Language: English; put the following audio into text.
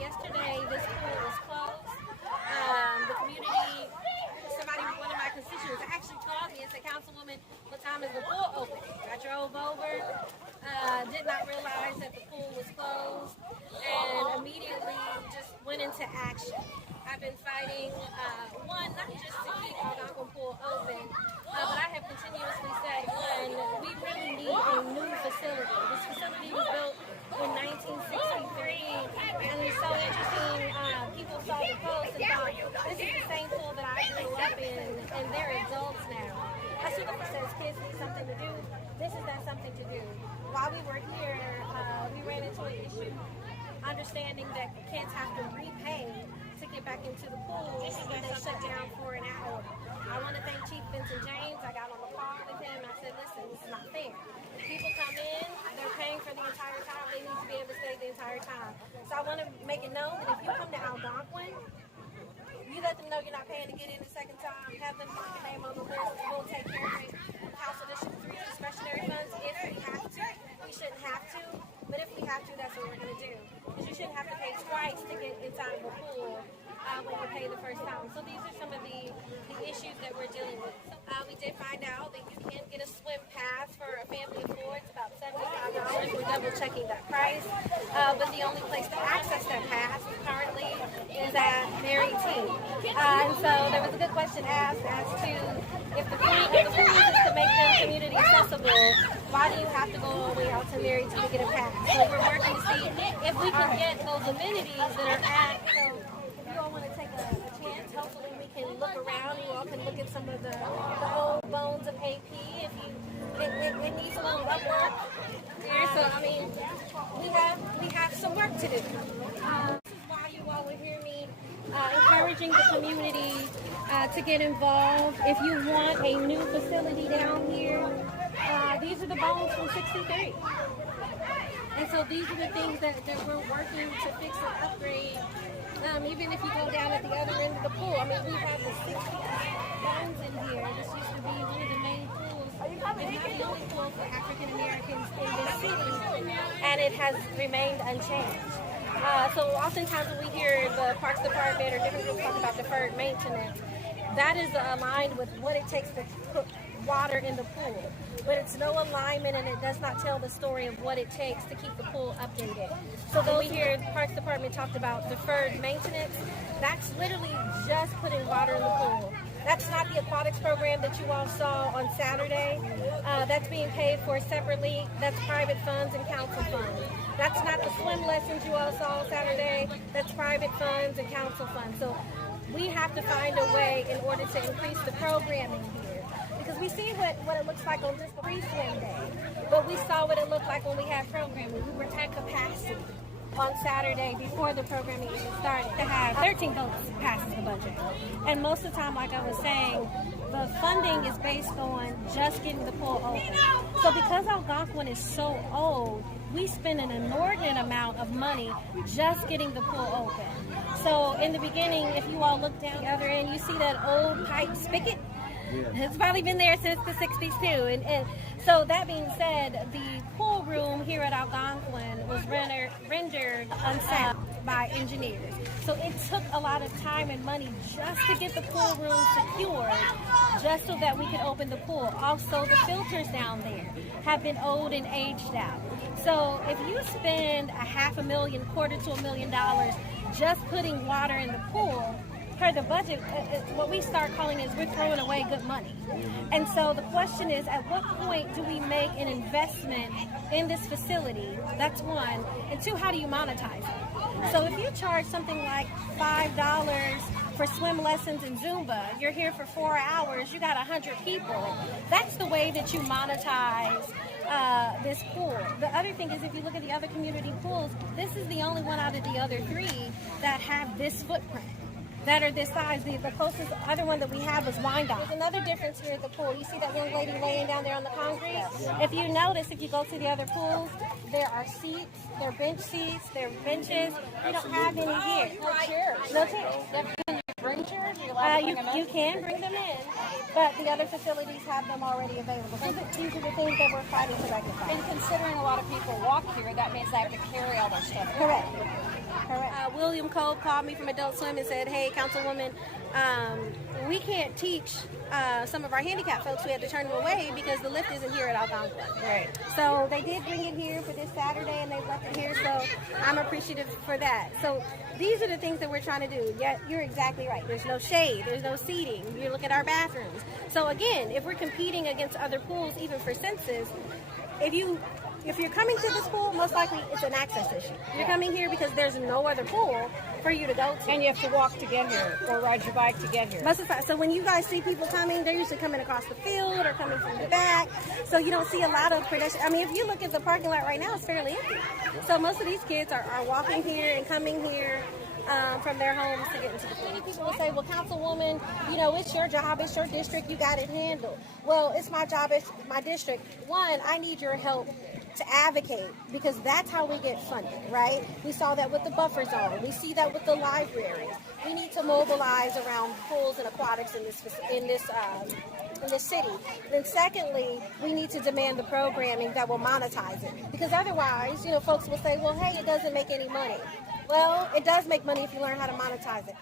Yesterday, this pool was closed. The community, one of my constituents actually called me and said, Councilwoman, what time is the pool open? I drove over, did not realize that the pool was closed, and immediately just went into action. I've been fighting, not just to keep Algonquin Pool open, but I have continuously said, we really need a new facility. This facility was built in 1963, and it's so interesting. People saw the post and thought, this is the same pool that I grew up in, and they're adults now. I super says kids need something to do. This is that something to do. While we were here, we ran into an issue, understanding that kids have to repay to get back into the pool when they shut down for an hour. I want to thank Chief Vincent James. I got on the call with him and I said, listen, this is not fair. People come in, they're paying for the entire time, they need to be able to stay the entire time. So I want to make it known that if you come to Algonquin, you let them know you're not paying to get in the second time, have them put your name on the list, we'll take care of it. Council District 3 discretionary funds if we have to. We shouldn't have to, but if we have to, that's what we're going to do. Because you shouldn't have to pay twice to get inside of a pool when you pay the first time. So these are some of the issues that we're dealing with. We did find out that you can get a swim pass for a family of four. It's about $75. We're double checking that price. But the only place to access that pass currently is at Mary T. And so there was a good question asked as to if the point of the pool is to make them community accessible, why do you have to go all the way out to Mary T to get a pass? So we're working to see if we can get those amenities that are at. So if you all want to take a chance, hopefully we can look around. You all can look at some of the old bones of AP. If you, it needs a little upwork here. So I mean, we have some work to do. This is why you all will hear me encouraging the community to get involved. If you want a new facility down here, these are the bones from '63. And so these are the things that we're working to fix and upgrade. Even if you go down at the other end of the pool, I mean, we have the 60 bones in here. This used to be one of the main pools. It's not the only pool for African Americans in this city, and it has remained unchanged. So oftentimes when we hear the Parks Department or different groups talk about deferred maintenance, that is aligned with what it takes to put water in the pool. But it's no alignment, and it does not tell the story of what it takes to keep the pool updated. So when we hear the Parks Department talked about deferred maintenance, that's literally just putting water in the pool. That's not the aquatics program that you all saw on Saturday. That's being paid for separately. That's private funds and council funds. That's not the swim lessons you all saw Saturday. That's private funds and council funds. So we have to find a way in order to increase the programming here. Because we see what it looks like on just the pre-swim day. But we saw what it looked like when we had programming. We were at capacity on Saturday before the programming even started to have 13 votes passes the budget. And most of the time, like I was saying, the funding is based on just getting the pool open. So because Algonquin is so old, we spend an inordinate amount of money just getting the pool open. So in the beginning, if you all look down the other end, you see that old pipe spigot. It's probably been there since the 60s too. And so that being said, the pool room here at Algonquin was rendered unsound by engineers. So it took a lot of time and money just to get the pool room secured, just so that we could open the pool. Also, the filters down there have been old and aged out. So if you spend $500,000, $250,000 just putting water in the pool, per the budget, what we start calling is we're throwing away good money. And so the question is, at what point do we make an investment in this facility? That's one. And two, how do you monetize it? So if you charge something like $5 for swim lessons and Zumba, you're here for 4 hours, you got 100 people. That's the way that you monetize this pool. The other thing is, if you look at the other community pools, this is the only one out of the other three that have this footprint, that are this size. The closest other one that we have is Wyandotte. There's another difference here at the pool. You see that young lady laying down there on the concrete? If you notice, if you go to the other pools, there are seats, there are bench seats, there are benches. We don't have any here. No chairs. No chairs. bring chairs? Are you allowed to bring them in? You can bring them in, but the other facilities have them already available. These are the things that we're fighting to rectify. And considering a lot of people walk here, that means they have to carry all their stuff. Correct. William Cole called me from Adult Swim and said, hey, Councilwoman, we can't teach some of our handicapped folks. We had to turn them away because the lift isn't here at Algonquin. Right. So they did bring it here for this Saturday, and they left it here, so I'm appreciative for that. So these are the things that we're trying to do. Yeah, you're exactly right. There's no shade. There's no seating. You look at our bathrooms. So again, if we're competing against other pools, even for census, if you're coming to this pool, most likely it's an access issue. You're coming here because there's no other pool for you to go to. And you have to walk to get here or ride your bike to get here. So when you guys see people coming, they're usually coming across the field or coming from the back. So you don't see a lot of pedestrians. I mean, if you look at the parking lot right now, it's fairly empty. So most of these kids are walking here and coming here from their homes to get into the pool. Many people will say, well, Councilwoman, it's your job, it's your district, you got it handled. Well, it's my job, it's my district. One, I need your help to advocate, because that's how we get funded, right? We saw that with the buffer zone. We see that with the libraries. We need to mobilize around pools and aquatics in this city. Then secondly, we need to demand the programming that will monetize it, because otherwise, folks will say, well, hey, it doesn't make any money. Well, it does make money if you learn how to monetize it.